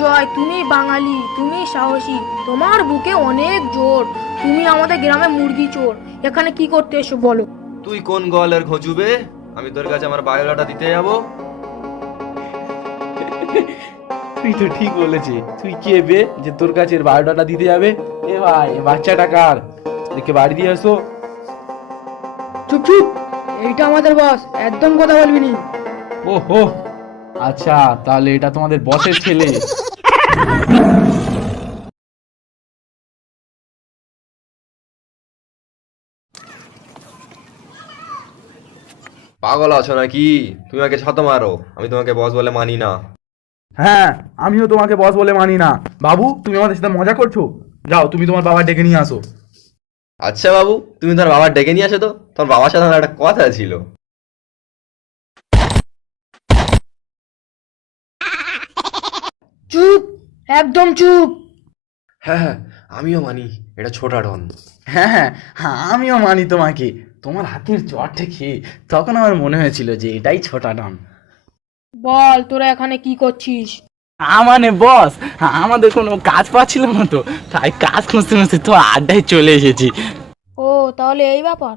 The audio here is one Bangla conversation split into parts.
জয়, তুমি বাঙালি, তুমি সাহসী, তোমার বুকে অনেক জোর। তুমি আমাদের গ্রামে মুরগি চোর। এখানে কি করতে এসো বলো? তুই কোন গোয়ালের খোঁজুবে? আমি তোর কাছে আমার বায়োডাটা দিতে যাব। তুই তো ঠিক বলেছিস। তুই কে বে যে তোর কাছে বায়োডাটা দিতে যাবে? এ ভাই, এ বাচ্চাটা কার? দেখে বাড়ি দিয়ে আসো। চুপ চুপ, এইটা আমাদের বস, একদম কথা বলবি নি। ওহো, আচ্ছা, তাহলে এটা তোমাদের বসের ছেলে। পাগল আছো নাকি? তুমি আমাকে ছাতো মারো, আমি তোমাকে বস বলে মানি না। হ্যাঁ, আমিও তোমাকে বস বলে মানি না। বাবু, তুমি আমাদের সাথে মজা করছো? যাও, তুমি তোমার বাবা ডেকে নিয়ে আসো। আচ্ছা বাবু, তুমি তোমার বাবার ডেকে নিয়ে আসো তো। তোমার বাবার সাথে আমার একটা কথা ছিল। চুপ, একদম চুপ। হ্যাঁ হ্যাঁ, আমিও মানি এটা ছোটা ডন। হ্যাঁ হ্যাঁ হ্যাঁ, আমিও মানি তোমাকে। তোমার হাতের চটটা খেয়ে তখন আমার মনে হয়েছিল যে এটাই ছোটা ডান। বল, তোরা এখানে কি করছিস? মানে বস, আমাদের কোনো কাজ পাচ্ছিল না তো, তাই কাজ খুঁজতে খুঁজতে তো আড্ডায় চলে এসেছি। ও, তাহলে এই ব্যাপার।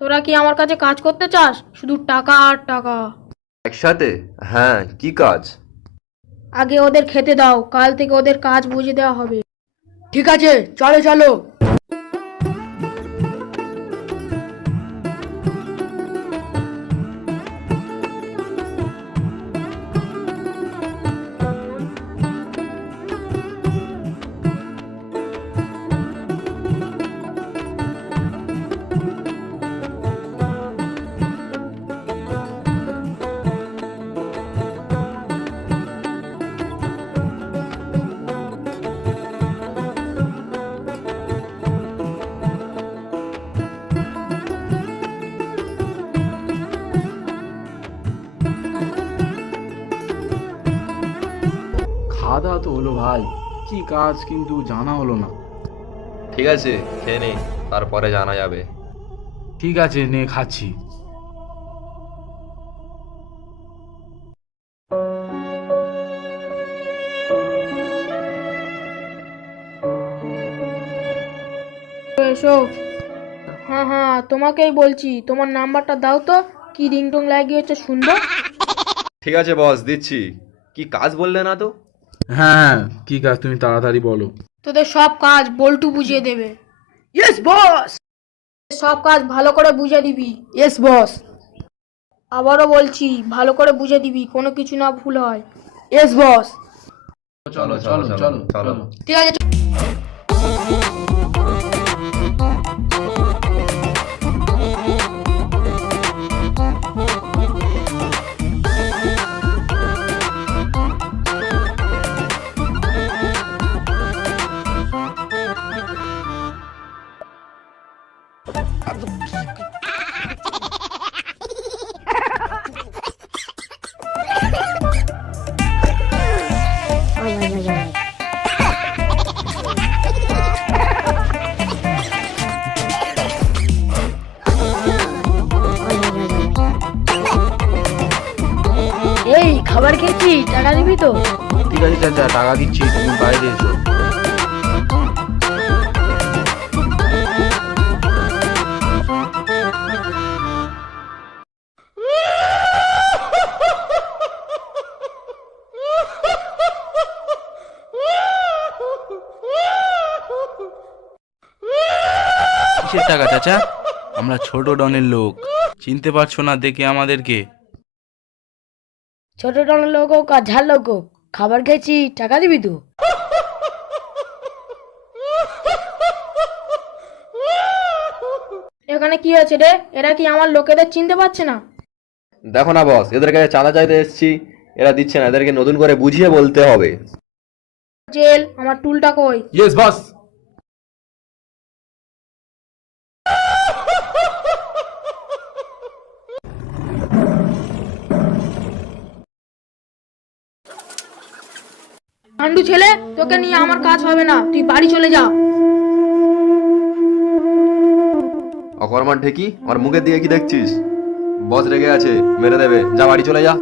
তোরা কি আমার কাছে কাজ করতে চাস? শুধু টাকা আর টাকা। একসাথে? হ্যাঁ, কি কাজ? আগে ওদের খেতে দাও, কাল থেকে ওদের কাজ বুঝে দেওয়া হবে। ঠিক আছে, চলো চলো। খাওয়া দাওয়া তো হলো ভাই, কি কাজ কিন্তু জানা হলো না। ঠিক আছে, খেয়ে নে, তারপরে জানা যাবে। ঠিক আছে, নে খাচ্ছি। এসো। হ্যাঁ হ্যাঁ, তোমাকেই বলছি, তোমার নাম্বারটা দাও তো, কি রিংটং লাগিয়েছে শুনবো। ঠিক আছে বস, দিচ্ছি। কি কাজ বললে না তো? হ্যাঁ, কি কাজ তুমি তাড়াতাড়ি বলো। তোদের সব কাজ বল্টু বুঝিয়ে দেবে। Yes boss. সব কাজ ভালো করে বুঝে দিবি। Yes boss. আবারও বলছি, ভালো করে বুঝে দিবি, কোনো কিছু না ভুল হয়। Yes boss. চলো চলো চলো চলো। ঠিক আছে। এই খাবার খেয়েছি, টাকা দিবি তো? ঠিক আছে চাচা, টাকা দিচ্ছি, তুমি বাইরে এসো। কিসের টাকা চাচা? আমরা ছোট ডনের লোক, চিনতে পারছো না দেখে আমাদেরকে? ছোট টনের লোক হোক আর ঝাল লোক হোক, খাবার খেয়েছি, টাকা দিবি তো? এখানে কি হয়েছে রে? এরা কি আমার লোকেদের চিনতে পারছে না? দেখো না বস, এদের কাছে চাঁদা চাইতে এসেছি, এরা দিচ্ছে না। এদেরকে নতুন করে বুঝিয়ে বলতে হবে। জেল, আমার টুলটা কই? Yes boss. পান্ডু ছেলে, তোকে নিয়ে আমার কাজ হবে না, তুই বাড়ি চলে যা। অকর্মার ঢেকি, আমার মুখের দিকে কি দেখছিস? বস রেগে আছে, মেরে দেবে, যা বাড়ি চলে যা।